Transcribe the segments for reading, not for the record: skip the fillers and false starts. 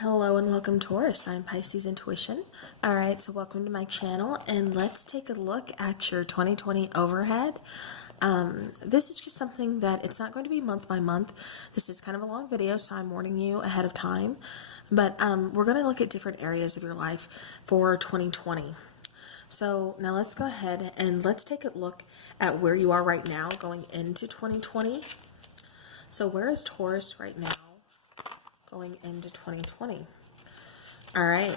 Hello and welcome, Taurus. I'm Pisces Intuition. Alright, so welcome to my channel, and let's take a look at your 2020 overhead. This is just something that it's not going to be month by month. This is kind of a long video, so I'm warning you ahead of time. But we're going to look at different areas of your life for 2020. So now let's go ahead and let's take a look at where you are right now going into 2020. So where is Taurus right now going into 2020? All right.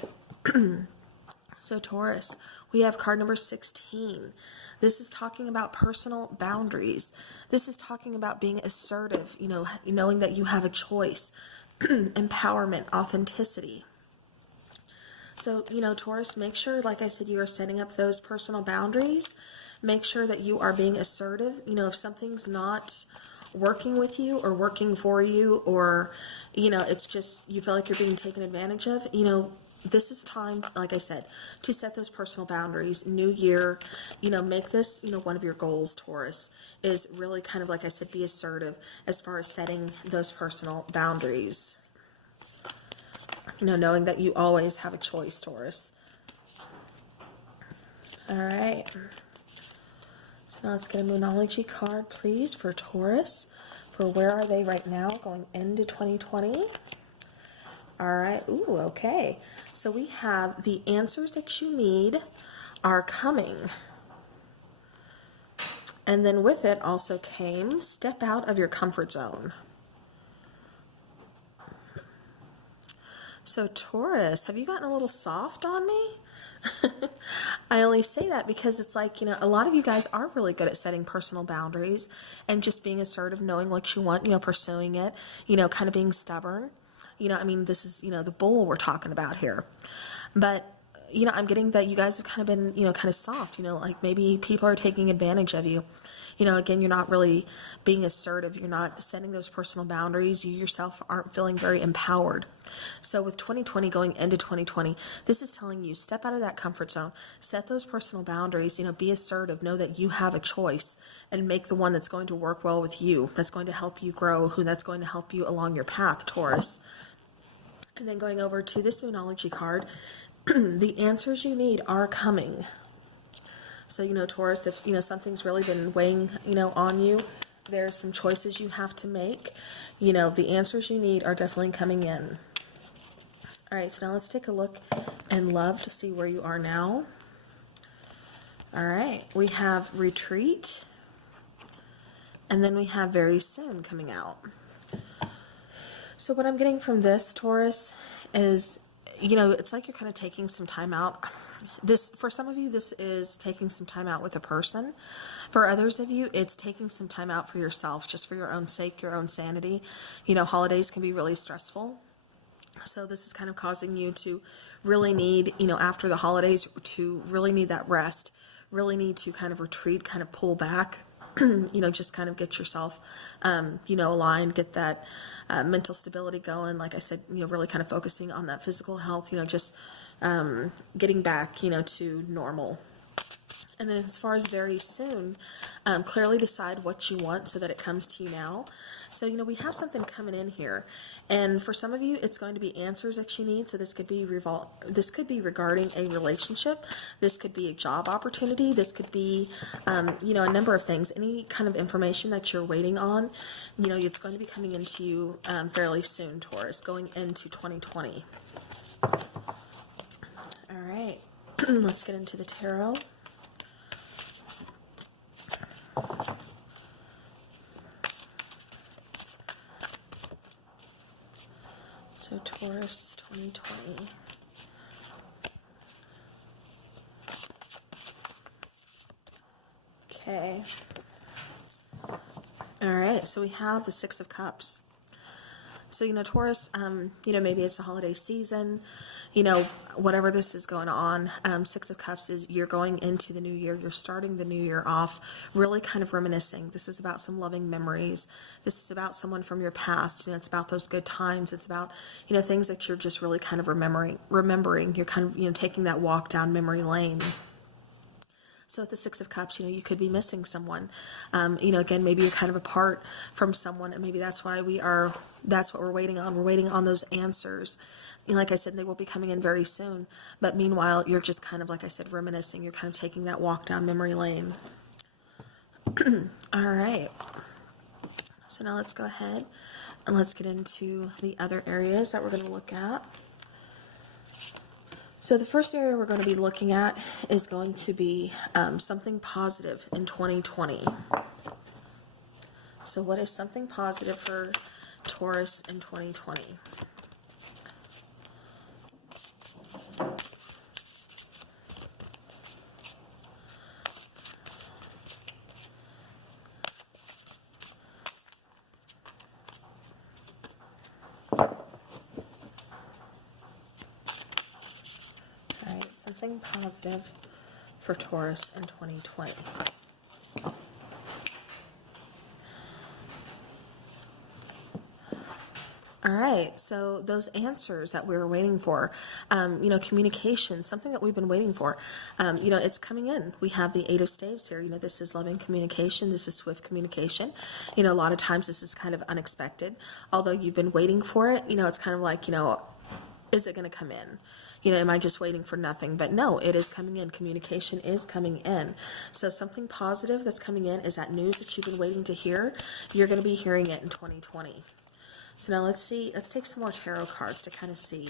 So Taurus, we have card number 16. This is talking about personal boundaries. This is talking about being assertive, knowing that you have a choice, empowerment, authenticity. So, Taurus, make sure, like I said, you are setting up those personal boundaries. Make sure that you are being assertive. If something's not working with you or working for you, or it's just you feel like you're being taken advantage of, this is time, like I said, to set those personal boundaries. New year, make this one of your goals, Taurus, is really kind of, like I said, be assertive as far as setting those personal boundaries, knowing that you always have a choice, Taurus. All right. So now let's get a Moonology card, please, for Taurus. For where are they right now going into 2020? All right. Ooh, okay. So we have the answers that you need are coming. And then with it also came step out of your comfort zone. So Taurus, have you gotten a little soft on me? I only say that because it's like, a lot of you guys are really good at setting personal boundaries and just being assertive, knowing what you want, pursuing it, kind of being stubborn. This is, the bull we're talking about here. But, I'm getting that you guys have kind of been, kind of soft, like maybe people are taking advantage of you. Again, you're not really being assertive. You're not setting those personal boundaries. You yourself aren't feeling very empowered. So with 2020 going into 2020, this is telling you, step out of that comfort zone, set those personal boundaries, be assertive, know that you have a choice, and make the one that's going to work well with you, that's going to help you grow, that's going to help you along your path, Taurus. And then going over to this Moonology card, the answers you need are coming. So, Taurus, if, something's really been weighing, on you, there's some choices you have to make. The answers you need are definitely coming in. All right, so now let's take a look in love to see where you are now. All right, we have retreat, and then we have very soon coming out. So what I'm getting from this, Taurus, is, it's like you're kind of taking some time out. For some of you, this is taking some time out with a person. For others of you, it's taking some time out for yourself, just for your own sake, your own sanity. Holidays can be really stressful. So this is kind of causing you to really need, after the holidays, to really need that rest, really need to kind of retreat, kind of pull back, just kind of get yourself, aligned, get that mental stability going. Like I said, really kind of focusing on that physical health, just getting back, to normal. And then as far as very soon, clearly decide what you want so that it comes to you now. So, we have something coming in here. And for some of you, it's going to be answers that you need. So this could be regarding a relationship. This could be a job opportunity. This could be, a number of things. Any kind of information that you're waiting on, it's going to be coming into you fairly soon, Taurus, going into 2020. All right. Let's get into the tarot. So Taurus 2020. Okay. All right, so we have the Six of Cups. So, Taurus, maybe it's the holiday season, whatever this is going on. Six of Cups is you're going into the new year. You're starting the new year off really kind of reminiscing. This is about some loving memories. This is about someone from your past. It's about those good times. It's about, things that you're just really kind of remembering. You're kind of, taking that walk down memory lane. So at the Six of Cups, you could be missing someone. Again, maybe you're kind of apart from someone, and maybe that's why that's what we're waiting on. We're waiting on those answers. Like I said, they will be coming in very soon. But meanwhile, you're just kind of, like I said, reminiscing. You're kind of taking that walk down memory lane. All right. So now let's go ahead and let's get into the other areas that we're going to look at. So the first area we're going to be looking at is going to be something positive in 2020. So what is something positive for Taurus in 2020? Something positive for Taurus in 2020. All right, so those answers that we were waiting for, communication, something that we've been waiting for, it's coming in. We have the Eight of Staves here. This is loving communication. This is swift communication. A lot of times this is kind of unexpected. Although you've been waiting for it, it's kind of like, is it going to come in? Am I just waiting for nothing? But no, it is coming in. Communication is coming in. So something positive that's coming in is that news that you've been waiting to hear. You're going to be hearing it in 2020. So now let's take some more tarot cards to kind of see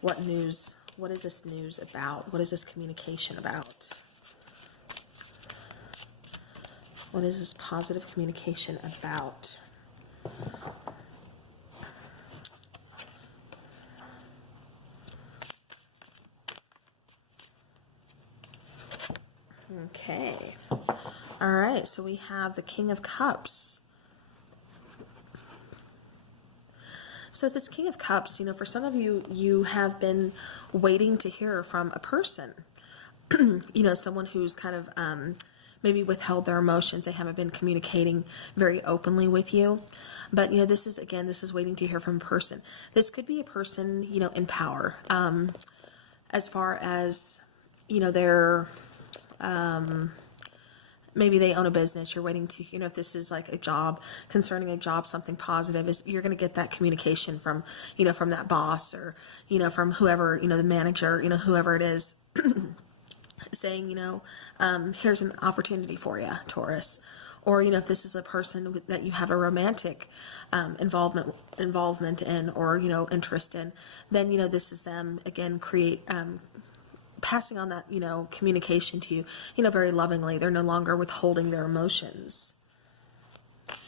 what is this news about? What is this communication about? What is this positive communication about? Okay. All right, so we have the King of Cups. So this King of Cups, for some of you, you have been waiting to hear from a person. Someone who's kind of maybe withheld their emotions. They haven't been communicating very openly with you. But, this is waiting to hear from a person. This could be a person, in power. As far as, they're... maybe they own a business. You're waiting to, if this is like a job, concerning a job, something positive, is you're going to get that communication from, from that boss or, from whoever, the manager, whoever it is, saying, here's an opportunity for you, Taurus. Or, if this is a person that you have a romantic involvement in or, interest in, then, this is them, again, passing on that, communication to you, very lovingly. They're no longer withholding their emotions.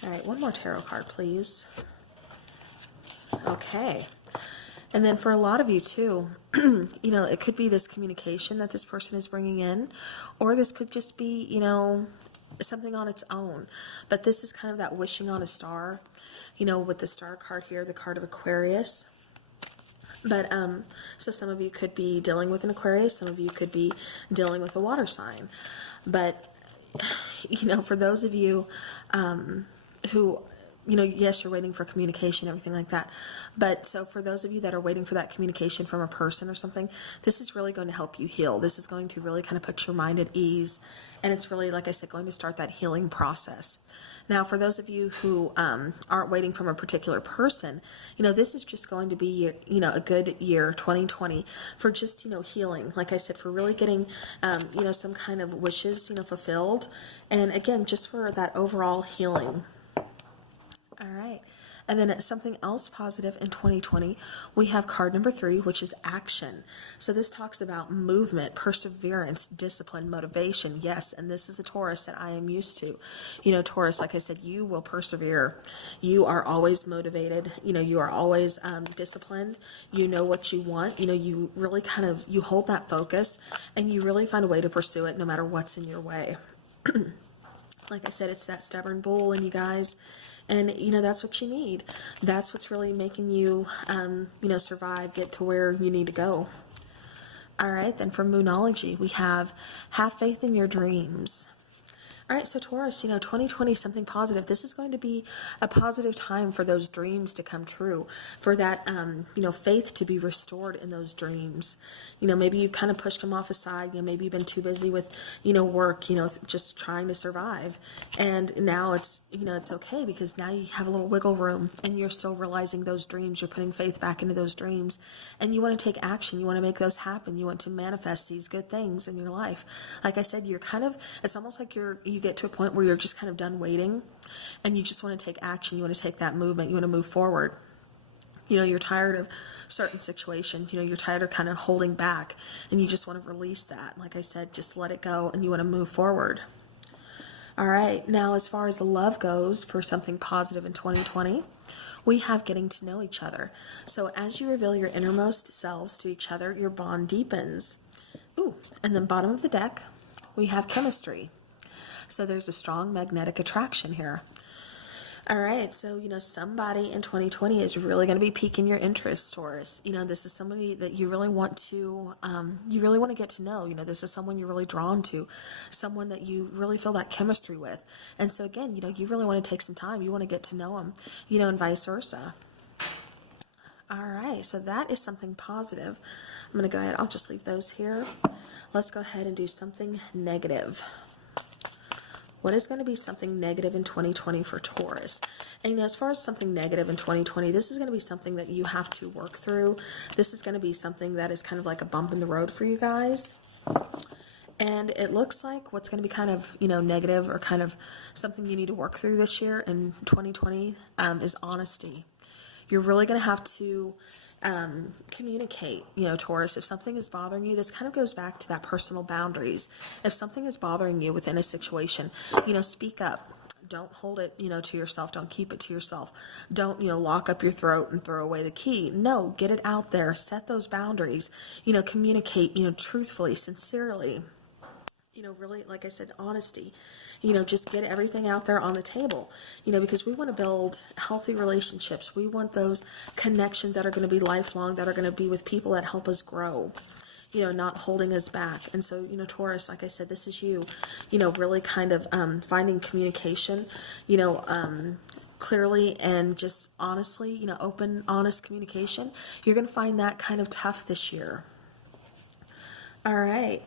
All right, one more tarot card, please. Okay. And then for a lot of you too, it could be this communication that this person is bringing in, or this could just be, something on its own. But this is kind of that wishing on a star, with the star card here, the card of Aquarius. But, so some of you could be dealing with an Aquarius, some of you could be dealing with a water sign. But, for those of you, who, yes, you're waiting for communication, everything like that. But so for those of you that are waiting for that communication from a person or something, this is really going to help you heal. This is going to really kind of put your mind at ease. And it's really, like I said, going to start that healing process. Now, for those of you who aren't waiting from a particular person, this is just going to be, a good year, 2020, for just, healing. Like I said, for really getting, some kind of wishes, fulfilled. And again, just for that overall healing. All right. And then something else positive in 2020, we have card number 3, which is action. So this talks about movement, perseverance, discipline, motivation. Yes, and this is a Taurus that I am used to. Taurus, like I said, you will persevere. You are always motivated. You are always disciplined. You know what you want. You really you hold that focus and you really find a way to pursue it no matter what's in your way. Like I said, it's that stubborn bull in you guys. And, that's what you need. That's what's really making you, survive, get to where you need to go. All right, then for Moonology, we have faith in your dreams. All right, so Taurus, 2020 is something positive. This is going to be a positive time for those dreams to come true, for that, faith to be restored in those dreams. Maybe you've kind of pushed them off aside. Maybe you've been too busy with, work, just trying to survive. And now it's okay because now you have a little wiggle room and you're still realizing those dreams. You're putting faith back into those dreams and you want to take action. You want to make those happen. You want to manifest these good things in your life. Like I said, it's almost like you get to a point where you're just kind of done waiting and you just want to take action. You want to take that movement. You want to move forward. You're tired of certain situations. You're tired of kind of holding back and you just want to release that. Like I said, just let it go and you want to move forward. All right. Now, as far as love goes for something positive in 2020, we have getting to know each other. So as you reveal your innermost selves to each other, your bond deepens. Ooh, and then bottom of the deck, we have chemistry. So there's a strong magnetic attraction here. All right, so, somebody in 2020 is really going to be piquing your interest, Taurus. This is somebody that you really want to get to know. This is someone you're really drawn to, someone that you really feel that chemistry with. And so again, you really want to take some time. You want to get to know them, and vice versa. All right, so that is something positive. I'm going to go ahead. I'll just leave those here. Let's go ahead and do something negative. What is going to be something negative in 2020 for Taurus? And as far as something negative in 2020, this is going to be something that you have to work through. This is going to be something that is kind of like a bump in the road for you guys. And it looks like what's going to be kind of, negative or kind of something you need to work through this year in 2020 is honesty. You're really going to have to communicate, Taurus. If something is bothering you, this kind of goes back to that personal boundaries. If something is bothering you within a situation, speak up. Don't hold it, to yourself. Don't keep it to yourself. Don't, lock up your throat and throw away the key. No, get it out there. Set those boundaries. Communicate, truthfully, sincerely. Really, like I said, honesty. Just get everything out there on the table, because we want to build healthy relationships. We want those connections that are going to be lifelong, that are going to be with people that help us grow, not holding us back. And so, Taurus, like I said, this is you, really kind of finding communication, clearly and just honestly, open, honest communication. You're going to find that kind of tough this year. All right.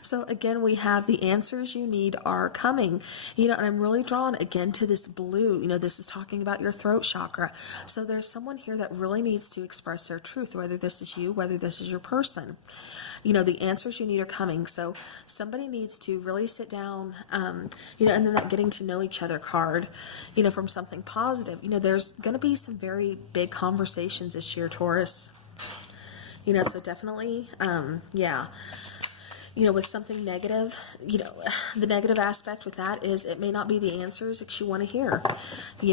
So again, we have the answers you need are coming, and I'm really drawn again to this blue. This is talking about your throat chakra. So there's someone here that really needs to express their truth, whether this is you, whether this is your person. The answers you need are coming. So somebody needs to really sit down, and then that getting to know each other card, from something positive. There's going to be some very big conversations this year, Taurus. So definitely, with something negative, the negative aspect with that is it may not be the answers that you want to hear,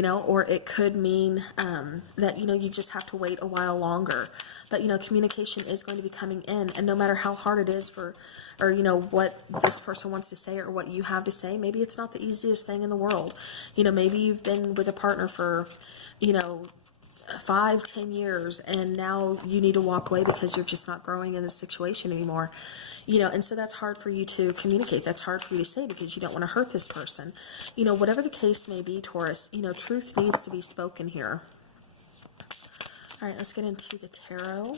or it could mean that, you just have to wait a while longer. But, communication is going to be coming in, and no matter how hard it is or what this person wants to say or what you have to say, maybe it's not the easiest thing in the world. Maybe you've been with a partner for, 5-10 years and now you need to walk away because you're just not growing in the situation anymore, and so that's hard for you to communicate. That's hard for you to say because you don't want to hurt this person. Whatever the case may be, Taurus, truth needs to be spoken here. All right, let's get into the tarot.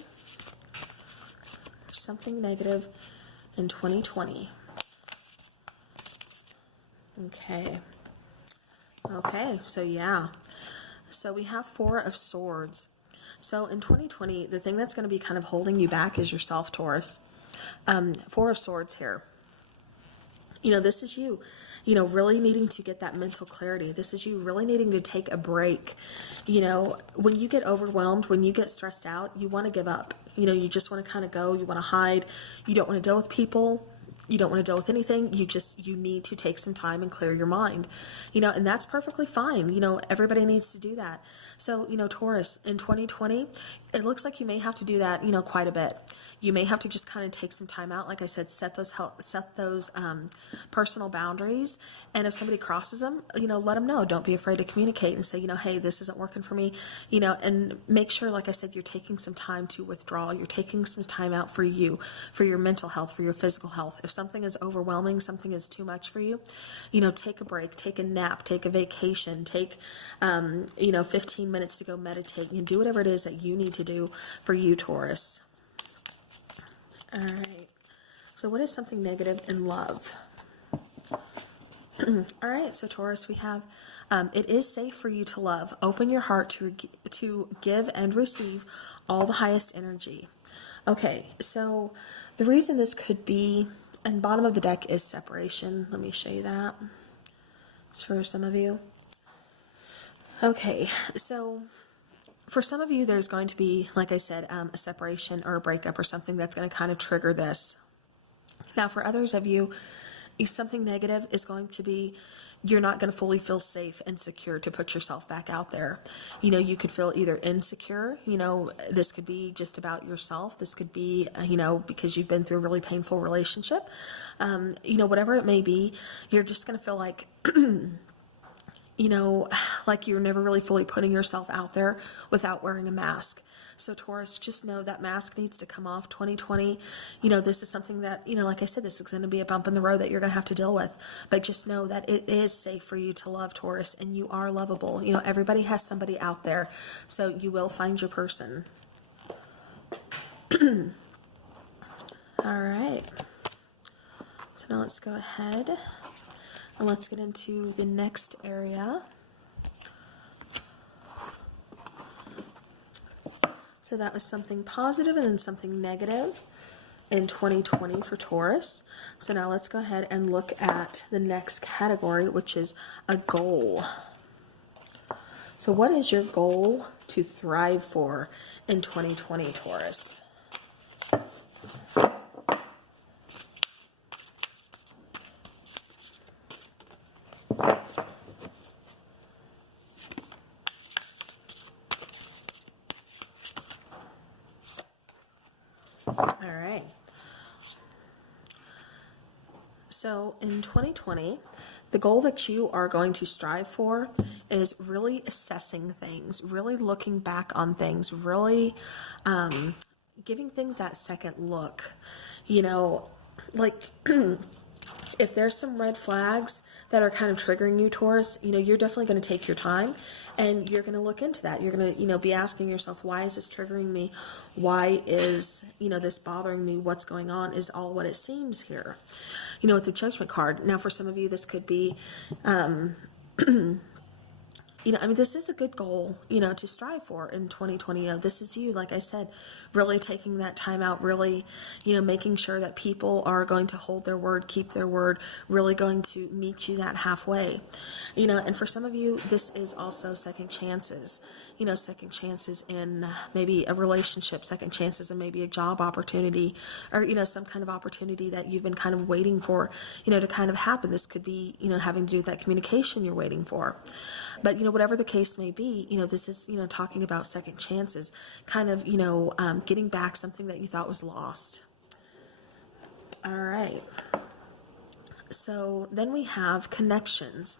Something negative in 2020. Okay, so yeah. So we have 4 of Swords. So in 2020, the thing that's going to be kind of holding you back is yourself, Taurus. 4 of Swords here. This is you, really needing to get that mental clarity. This is you really needing to take a break. When you get overwhelmed, when you get stressed out, you want to give up. You just want to kind of go. You want to hide. You don't want to deal with people. You don't want to deal with anything. You need to take some time and clear your mind, and that's perfectly fine. Everybody needs to do that. So, Taurus, in 2020, it looks like you may have to do that, quite a bit. You may have to just kind of take some time out. Like I said, set those personal boundaries. And if somebody crosses them, let them know. Don't be afraid to communicate and say, hey, this isn't working for me, and make sure, like I said, you're taking some time to withdraw. You're taking some time out for you, for your mental health, for your physical health. If something is overwhelming, something is too much for you, take a break, take a nap, take a vacation, take, 15 minutes to go meditate, and do whatever it is that you need to do for you, Taurus. All right. So what is something negative in love? All right. So Taurus, we have, it is safe for you to love. Open your heart to give and receive all the highest energy. Okay. So the reason this could be, and bottom of the deck is separation. Let me show you that. It's for some of you. Okay. So for some of you, there's going to be, like I said, a separation or a breakup or something that's going to kind of trigger this. Now, for others of you, something negative is going to be you're not going to fully feel safe and secure to put yourself back out there. You could feel either insecure, this could be just about yourself. This could be, because you've been through a really painful relationship. Whatever it may be, you're just going to feel like, like you're never really fully putting yourself out there without wearing a mask. So Taurus, just know that mask needs to come off. 2020, this is something that, like I said, this is going to be a bump in the road that you're going to have to deal with. But just know that it is safe for you to love, Taurus, and you are lovable. Everybody has somebody out there, so you will find your person. All right. So now let's go ahead and let's get into the next area. So that was something positive and then something negative in 2020 for Taurus. So now let's go ahead and look at the next category, which is a goal. So what is your goal to thrive for in 2020, Taurus? So in 2020, the goal that you are going to strive for is really assessing things, really looking back on things, really giving things that second look. Like if there's some red flags that are kind of triggering you, Taurus, you're definitely going to take your time and you're going to look into that. You're going to, be asking yourself, why is this triggering me? Why is, this bothering me? What's going on? Is all what it seems here? With the Judgment card. Now, for some of you, this could be, this is a good goal, to strive for in 2020. This is you, like I said, really taking that time out, really, making sure that people are going to hold their word, keep their word, really going to meet you that halfway. And for some of you, this is also second chances, second chances in maybe a relationship, second chances in maybe a job opportunity, or, some kind of opportunity that you've been kind of waiting for, to kind of happen. This could be, having to do with that communication you're waiting for. But, whatever the case may be, this is, talking about second chances, kind of, getting back something that you thought was lost. All right. So then we have connections.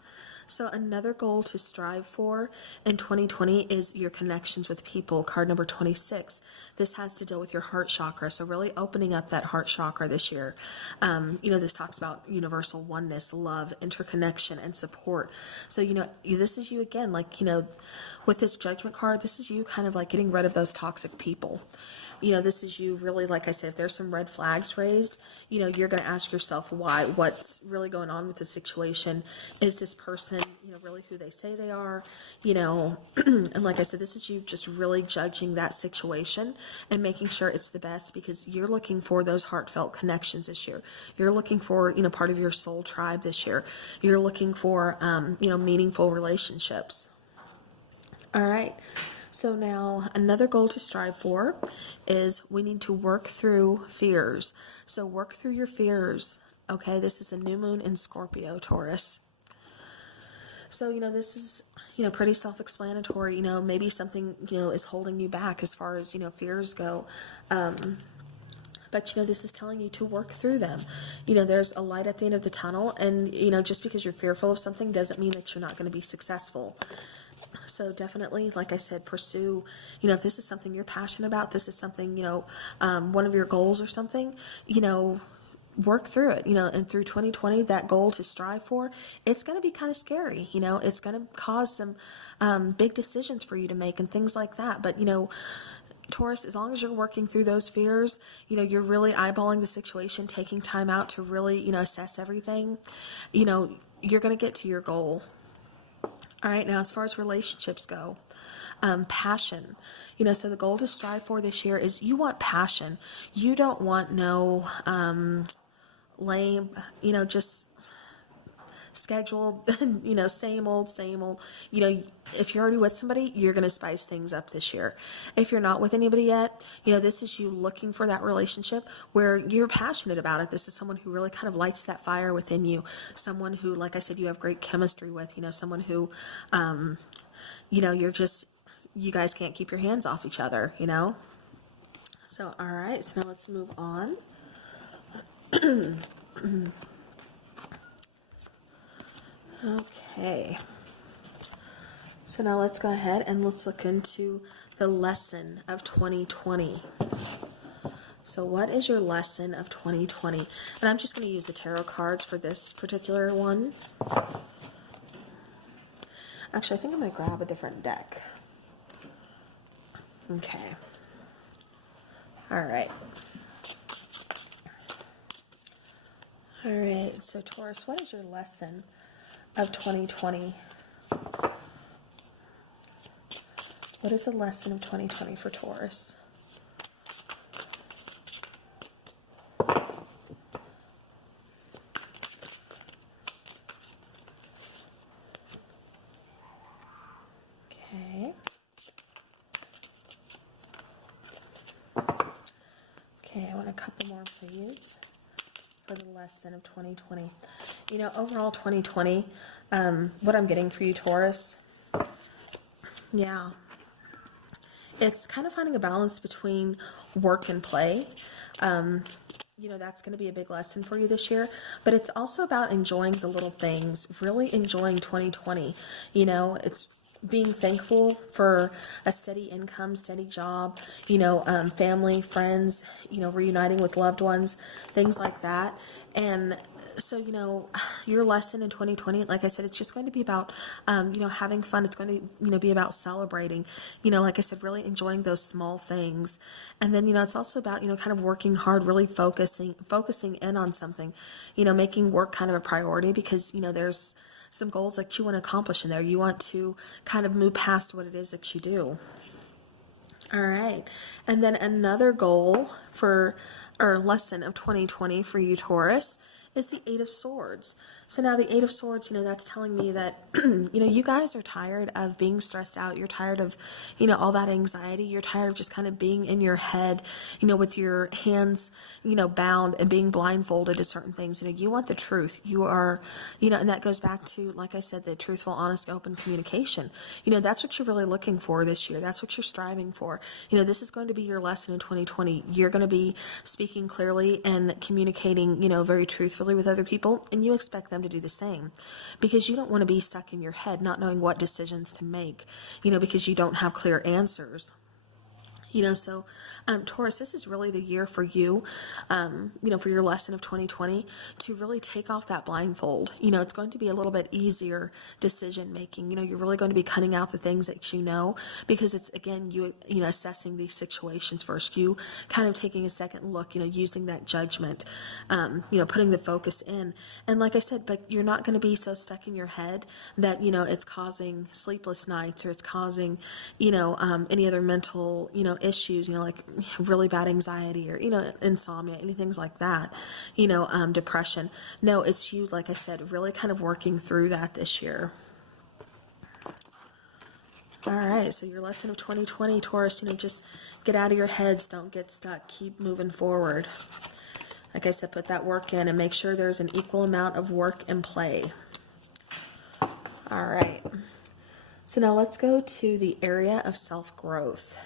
So another goal to strive for in 2020 is your connections with people. Card number 26. This has to deal with your heart chakra. So really opening up that heart chakra this year. This talks about universal oneness, love, interconnection, and support. So, this is you again, like, with this Judgment card, this is you kind of like getting rid of those toxic people. This is you really, like I said, if there's some red flags raised, you're going to ask yourself why, what's really going on with the situation. Is this person, really who they say they are, and like I said, this is you just really judging that situation and making sure it's the best, because you're looking for those heartfelt connections this year. You're looking for, part of your soul tribe this year. You're looking for, meaningful relationships. All right. So now another goal to strive for is we need to work through fears. So work through your fears. Okay, this is a new moon in Scorpio, Taurus. So, this is, pretty self-explanatory. Maybe something, is holding you back as far as, fears go. But, this is telling you to work through them. There's a light at the end of the tunnel. And, just because you're fearful of something doesn't mean that you're not going to be successful. So definitely, like I said, pursue, if this is something you're passionate about, this is something, one of your goals or something, work through it, and through 2020, that goal to strive for, it's going to be kind of scary, it's going to cause some big decisions for you to make and things like that. But, Taurus, as long as you're working through those fears, you're really eyeballing the situation, taking time out to really, assess everything, you're going to get to your goal. All right, now as far as relationships go, passion, so the goal to strive for this year is you want passion. You don't want no lame, just scheduled, same old, same old. If you're already with somebody, you're going to spice things up this year. If you're not with anybody yet, this is you looking for that relationship where you're passionate about it. This is someone who really kind of lights that fire within you. Someone who, like I said, you have great chemistry with, someone who, you guys can't keep your hands off each other, So, all right, so now let's move on. Okay, so now let's go ahead and let's look into the lesson of 2020. So what is your lesson of 2020? And I'm just going to use the tarot cards for this particular one. Actually, I think I'm going to grab a different deck. Okay. All right. All right, so Taurus, what is your lesson of 2020? What is the lesson of 2020 for Taurus? Okay. Okay, I want a couple more, please, for the lesson of 2020. Overall 2020, what I'm getting for you, Taurus, yeah, it's kind of finding a balance between work and play. That's going to be a big lesson for you this year, but it's also about enjoying the little things, really enjoying 2020. It's being thankful for a steady income, steady job, family, friends, reuniting with loved ones, things like that. And so, your lesson in 2020, like I said, it's just going to be about, having fun. It's going to, be about celebrating, like I said, really enjoying those small things. And then, it's also about, kind of working hard, really focusing in on something, making work kind of a priority because, there's some goals that you want to accomplish in there. You want to kind of move past what it is that you do. All right. And then another goal or lesson of 2020 for you, Taurus, is the Eight of Swords. So now the Eight of Swords, that's telling me that, you guys are tired of being stressed out. You're tired of, all that anxiety. You're tired of just kind of being in your head, with your hands, bound and being blindfolded to certain things. You want the truth. You are, and that goes back to, like I said, the truthful, honest, open communication. That's what you're really looking for this year. That's what you're striving for. This is going to be your lesson in 2020. You're going to be speaking clearly and communicating, very truthfully with other people, and you expect them to do the same because you don't want to be stuck in your head not knowing what decisions to make, because you don't have clear answers. So Taurus, this is really the year for you, for your lesson of 2020 to really take off that blindfold. It's going to be a little bit easier decision making. You're really going to be cutting out the things that because it's, again, you assessing these situations first, you kind of taking a second look, using that judgment, putting the focus in. And like I said, but you're not going to be so stuck in your head that, it's causing sleepless nights or it's causing, any other mental, issues, like really bad anxiety or, insomnia, anything like that, depression. No, it's you, like I said, really kind of working through that this year. All right, so your lesson of 2020, Taurus, just get out of your heads, don't get stuck, keep moving forward. Like I said, put that work in and make sure there's an equal amount of work and play. All right, so now let's go to the area of self-growth.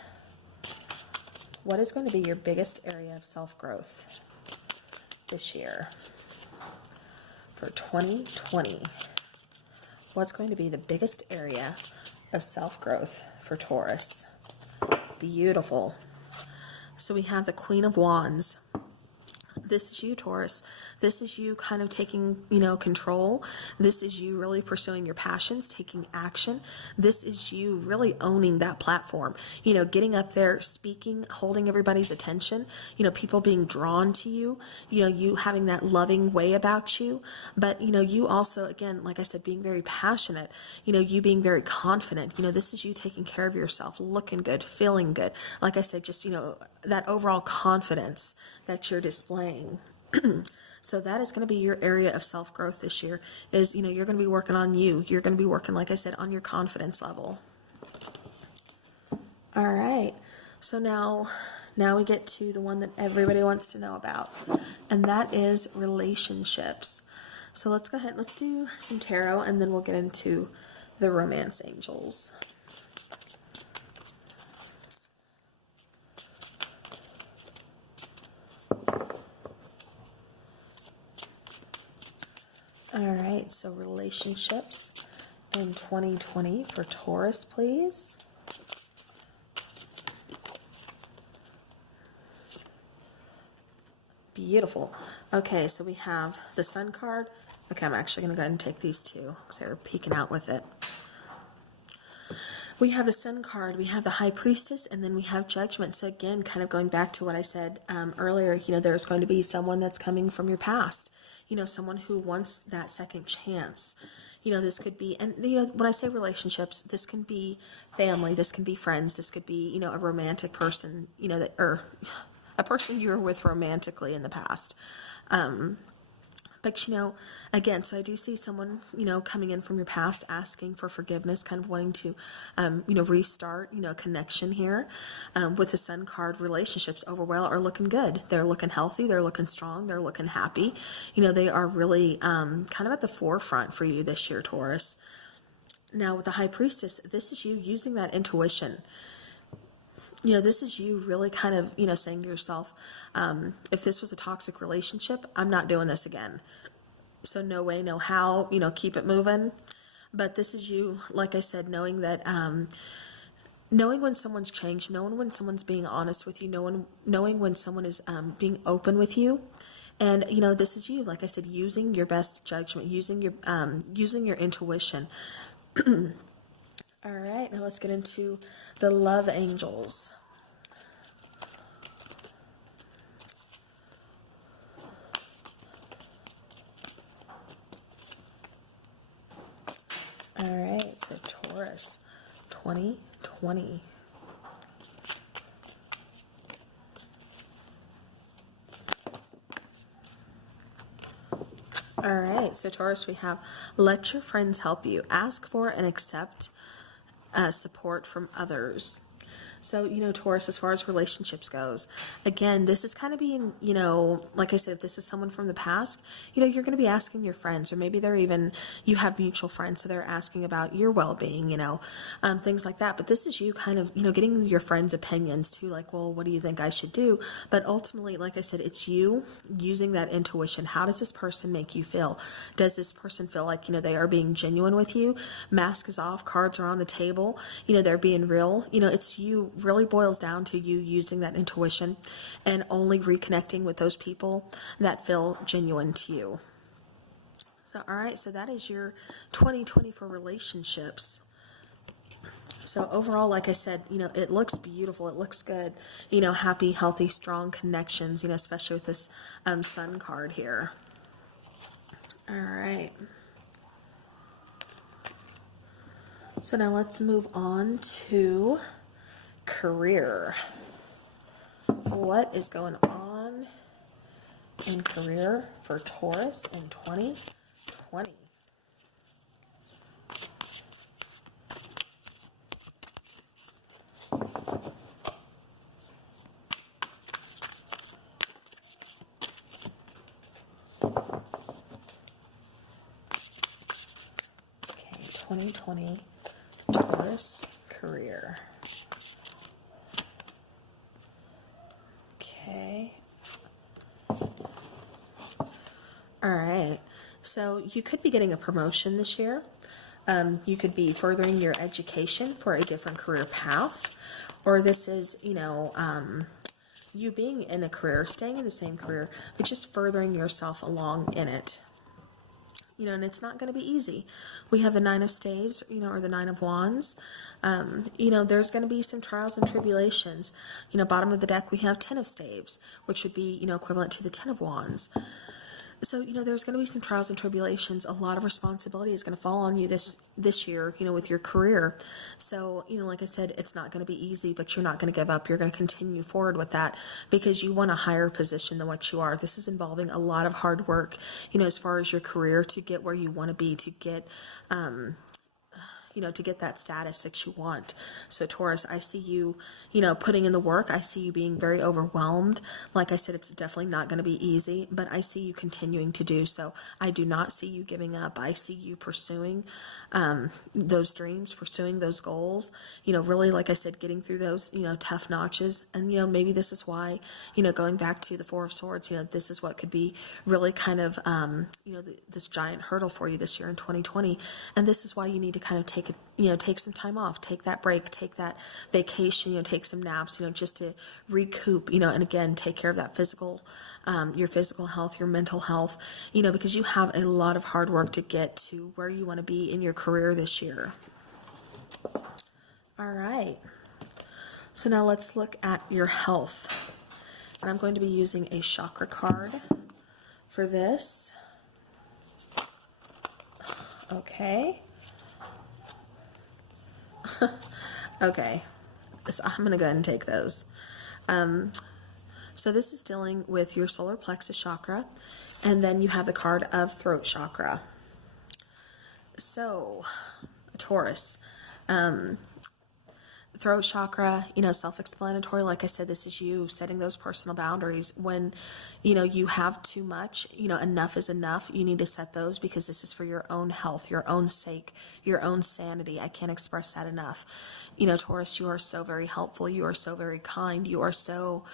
What is going to be your biggest area of self-growth this year for 2020? What's going to be the biggest area of self-growth for Taurus? Beautiful. So we have the Queen of Wands, This is you, Taurus. This is you kind of taking, control. This is you really pursuing your passions, taking action. This is you really owning that platform, getting up there, speaking, holding everybody's attention, people being drawn to you, you having that loving way about you. But, you also, again, like I said, being very passionate, you being very confident, this is you taking care of yourself, looking good, feeling good. Like I said, just, that overall confidence that you're displaying. So that is going to be your area of self-growth this year is, you're going to be working on you. You're going to be working, like I said, on your confidence level. All right. So now we get to the one that everybody wants to know about, and that is relationships. So let's go ahead, let's do some tarot, and then we'll get into the romance angels. All right, so relationships in 2020 for Taurus, please. Beautiful. Okay, so we have the Sun card. Okay, I'm actually going to go ahead and take these two because they were peeking out with it. We have the Sun card, we have the High Priestess, and then we have Judgment. So again, kind of going back to what I said earlier, there's going to be someone that's coming from your past. Someone who wants that second chance. This could be, and when I say relationships, this can be family, this can be friends, this could be, a romantic person, or a person you were with romantically in the past. But, again, so I do see someone, coming in from your past, asking for forgiveness, kind of wanting to, restart, connection here. With the Sun card, relationships overall are looking good. They're looking healthy. They're looking strong. They're looking happy. They are really kind of at the forefront for you this year, Taurus. Now, with the High Priestess, this is you using that intuition. This is you really kind of, saying to yourself, if this was a toxic relationship, I'm not doing this again. So no way, no how, keep it moving. But this is you, like I said, knowing that, knowing when someone's changed, knowing when someone's being honest with you, knowing when someone is being open with you. And, this is you, like I said, using your best judgment, using your intuition. All right, now let's get into the love angels. All right, so Taurus, 2020. All right, so Taurus, we have let your friends help you. Ask for and accept support from others. So, Taurus, as far as relationships goes, again, this is kind of being, like I said, if this is someone from the past, you're going to be asking your friends, or maybe you have mutual friends, so they're asking about your well-being, things like that. But this is you kind of, getting your friends' opinions too, like, well, what do you think I should do? But ultimately, like I said, it's you using that intuition. How does this person make you feel? Does this person feel like, they are being genuine with you? Mask is off, cards are on the table, they're being real. It's you, really boils down to you using that intuition and only reconnecting with those people that feel genuine to you. So, all right, so that is your 2020 for relationships. So overall, like I said, it looks beautiful. It looks good. Happy, healthy, strong connections, especially with this Sun card here. All right. So now let's move on to career. What is going on in career for Taurus in 2020? Okay, 2020 Taurus career. Okay. All right. So you could be getting a promotion this year. You could be furthering your education for a different career path, or this is, you being in a career, staying in the same career, but just furthering yourself along in it. You know, and it's not going to be easy. We have the Nine of Staves, you know, or the Nine of Wands. You know, there's going to be some trials and tribulations. You know, bottom of the deck, we have Ten of Staves, which would be, you know, equivalent to the Ten of Wands. So, you know, there's going to be some trials and tribulations. A lot of responsibility is going to fall on you this year, you know, with your career. So, you know, like I said, it's not going to be easy, but you're not going to give up. You're going to continue forward with that because you want a higher position than what you are. This is involving a lot of hard work, you know, as far as your career to get where you want to be, to get, you know, to get that status that you want. So Taurus, I see you, you know, putting in the work. I see you being very overwhelmed. Like I said, it's definitely not going to be easy, but I see you continuing to do so. I do not see you giving up. I see you pursuing those dreams, pursuing those goals, you know, really, like I said, getting through those, you know, tough notches. And, you know, maybe this is why, you know, going back to the Four of Swords, you know, this is what could be really kind of, you know, this giant hurdle for you this year in 2020. And this is why you need to kind of take some time off, take that break, take that vacation, you know, take some naps, you know, just to recoup, you know, and again, take care of that physical, your physical health, your mental health, you know, because you have a lot of hard work to get to where you want to be in your career this year. All right. So now let's look at your health. And I'm going to be using a chakra card for this. Okay. Okay, so I'm going to go ahead and take those. So this is dealing with your solar plexus chakra, and then you have the card of throat chakra. So, Taurus, throat chakra, you know, self-explanatory. Like I said, this is you setting those personal boundaries when, you know, you have too much, you know, enough is enough. You need to set those because this is for your own health, your own sake, your own sanity. I can't express that enough. You know, Taurus, you are so very helpful. You are so very kind. You are so,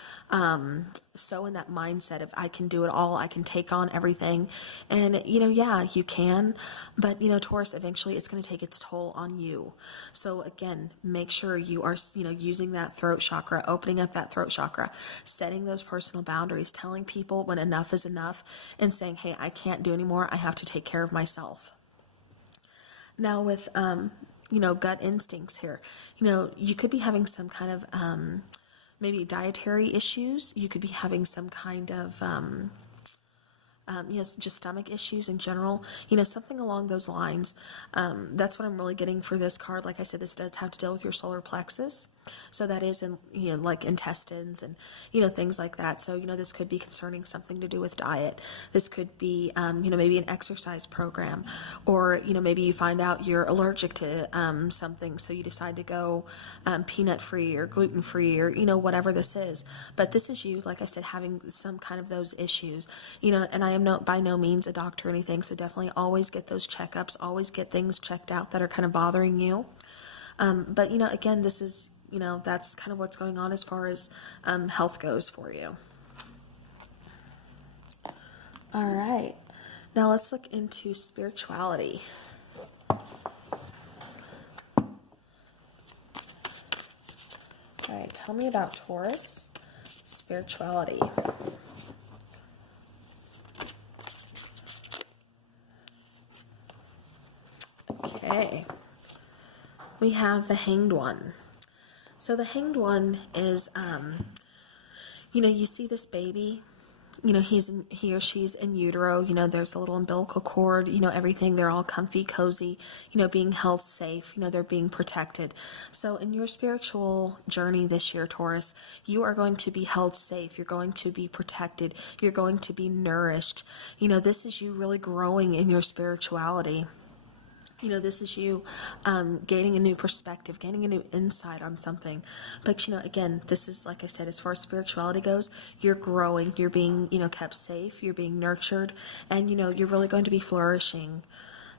so in that mindset of I can do it all. I can take on everything. And, you know, yeah, you can, but, you know, Taurus, eventually it's going to take its toll on you. So again, make sure you are, you know, using that throat chakra, opening up that throat chakra, setting those personal boundaries, telling people when enough is enough and saying, hey, I can't do anymore. I have to take care of myself. Now with, you know, gut instincts here, you know, you could be having some kind of, maybe dietary issues. You could be having some kind of, you know, just stomach issues in general, you know, something along those lines. That's what I'm really getting for this card. Like I said, this does have to deal with your solar plexus. So that is in, you know, like intestines and, you know, things like that. So, you know, this could be concerning something to do with diet. This could be, you know, maybe an exercise program, or, you know, maybe you find out you're allergic to something. So you decide to go peanut free or gluten free or, you know, whatever this is. But this is you, like I said, having some kind of those issues, you know, and I am by no means a doctor or anything. So definitely always get those checkups, always get things checked out that are kind of bothering you. But, you know, again, this is, you know, that's kind of what's going on as far as health goes for you. All right. Now let's look into spirituality. All right. Tell me about Taurus spirituality. Okay. We have the Hanged One. So the Hanged One is, you know, you see this baby, you know, he or she's in utero, you know, there's a little umbilical cord, you know, everything, they're all comfy, cozy, you know, being held safe, you know, they're being protected. So in your spiritual journey this year, Taurus, you are going to be held safe, you're going to be protected, you're going to be nourished. You know, this is you really growing in your spirituality. You know, this is you gaining a new perspective, gaining a new insight on something. But, you know, again, this is, like I said, as far as spirituality goes, you're growing, you're being, you know, kept safe, you're being nurtured, and, you know, you're really going to be flourishing,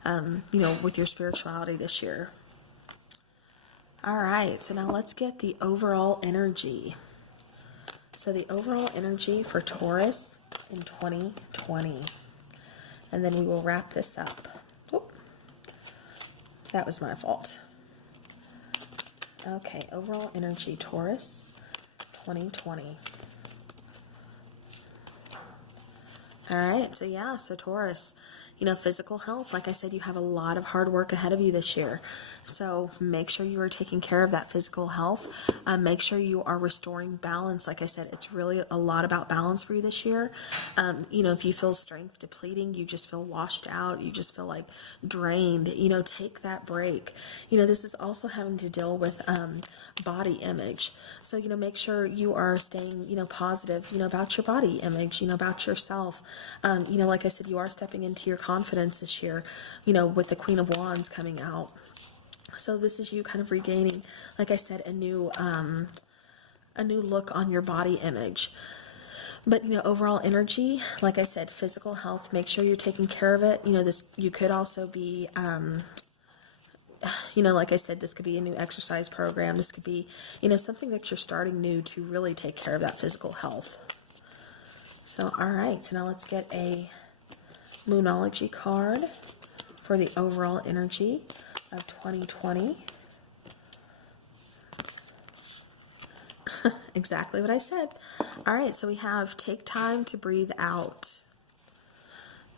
you know, with your spirituality this year. All right, so now let's get the overall energy. So the overall energy for Taurus in 2020. And then we will wrap this up. That was my fault. Okay, overall energy, Taurus, 2020. All right, so yeah, so Taurus, physical health, like I said, you have a lot of hard work ahead of you this year. So make sure you are taking care of that physical health. Make sure you are restoring balance. Like I said, it's really a lot about balance for you this year. If you feel strength depleting, you just feel washed out, you just feel like drained, take that break. This is also having to deal with body image. So, make sure you are staying, positive, about your body image, about yourself. Like I said, you are stepping into your confidence this year, with the Queen of Wands coming out. So this is you kind of regaining, like I said, a new look on your body image. But, overall energy, like I said, physical health, make sure you're taking care of it. You could also be, like I said, this could be a new exercise program. This could be, something that you're starting new to really take care of that physical health. So, all right. So now let's get a Moonology card for the overall energy of 2020. Exactly what I said. All right, so we have take time to breathe out.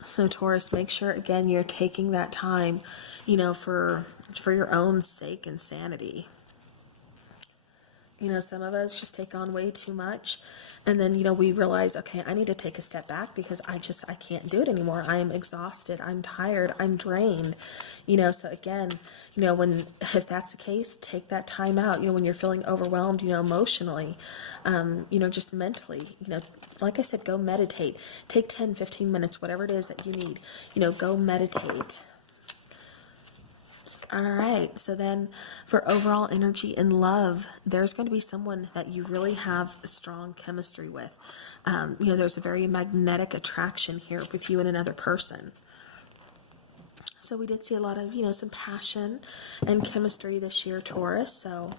So Taurus, make sure again you're taking that time, for your own sake and sanity. Some of us just take on way too much, and then, we realize, okay, I need to take a step back because I can't do it anymore. I am exhausted. I'm tired. I'm drained. So again, if that's the case, take that time out, when you're feeling overwhelmed, emotionally, just mentally, like I said, go meditate, take 10, 15 minutes, whatever it is that you need, go meditate. All right, so then for overall energy in love, there's going to be someone that you really have a strong chemistry with. There's a very magnetic attraction here with you and another person. So we did see a lot of, some passion and chemistry this year, Taurus. So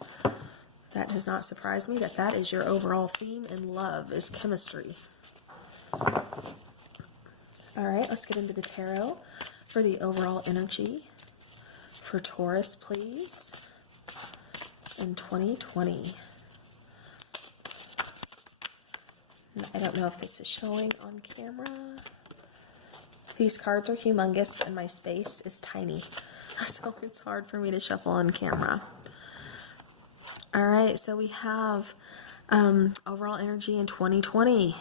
that does not surprise me that is your overall theme in love, is chemistry. All right, let's get into the tarot for the overall energy for Taurus, please, in 2020. I don't know if this is showing on camera. These cards are humongous and my space is tiny, so it's hard for me to shuffle on camera. All right, so we have overall energy in 2020.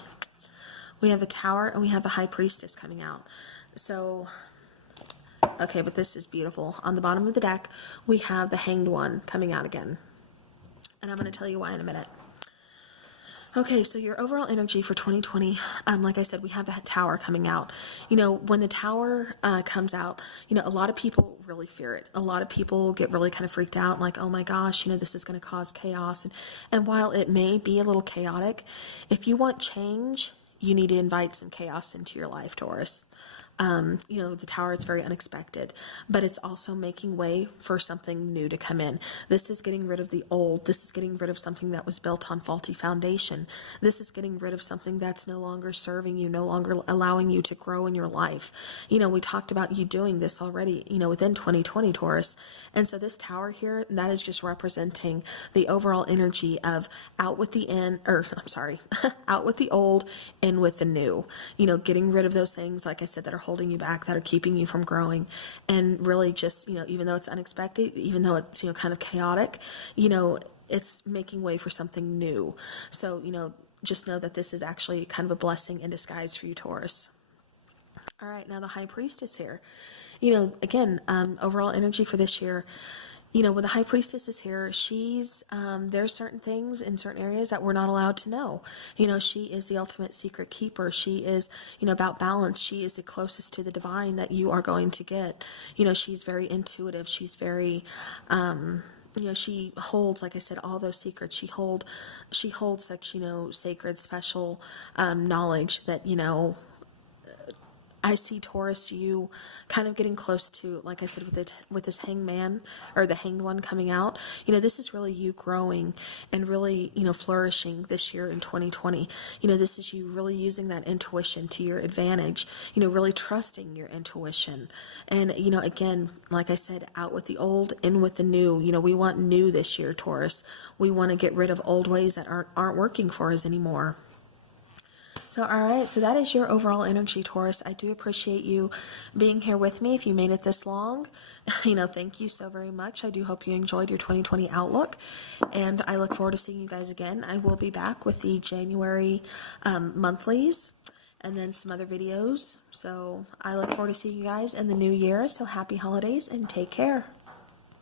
We have the Tower and we have the High Priestess coming out. So, okay, but this is beautiful. On the bottom of the deck, we have the Hanged One coming out again. And I'm going to tell you why in a minute. Okay, so your overall energy for 2020, like I said, we have that Tower coming out. When the Tower comes out, a lot of people really fear it. A lot of people get really kind of freaked out, like, oh my gosh, this is going to cause chaos. And while it may be a little chaotic, if you want change, you need to invite some chaos into your life, Taurus. The Tower is very unexpected, but it's also making way for something new to come in. This is getting rid of the old. This is getting rid of something that was built on faulty foundation. This is getting rid of something that's no longer serving you, no longer allowing you to grow in your life. We talked about you doing this already, within 2020, Taurus. And so this Tower here, that is just representing the overall energy of out with the out with the old, in with the new. Getting rid of those things, like I said, that are holding you back, that are keeping you from growing, and really just, even though it's unexpected, even though it's, kind of chaotic, it's making way for something new. So, just know that this is actually kind of a blessing in disguise for you, Taurus. All right, now the High Priestess here. Again, overall energy for this year, when the High Priestess is here, she's, there's certain things in certain areas that we're not allowed to know. She is the ultimate secret keeper. She is, about balance. She is the closest to the divine that you are going to get. She's very intuitive. She's very, she holds, like I said, all those secrets. She holds such, sacred, special, knowledge that, I see, Taurus, you kind of getting close to, like I said, with this hangman, or the Hanged One coming out. This is really you growing and really, flourishing this year in 2020. This is you really using that intuition to your advantage, really trusting your intuition. And, again, like I said, out with the old, in with the new. We want new this year, Taurus. We want to get rid of old ways that aren't working for us anymore. So So, all right, so that is your overall energy, Taurus. I do appreciate you being here with me. If you made it this long, thank you so very much. I do hope you enjoyed your 2020 outlook, and I look forward to seeing you guys again. I will be back with the January monthlies and then some other videos. So I look forward to seeing you guys in the new year. So happy holidays and take care.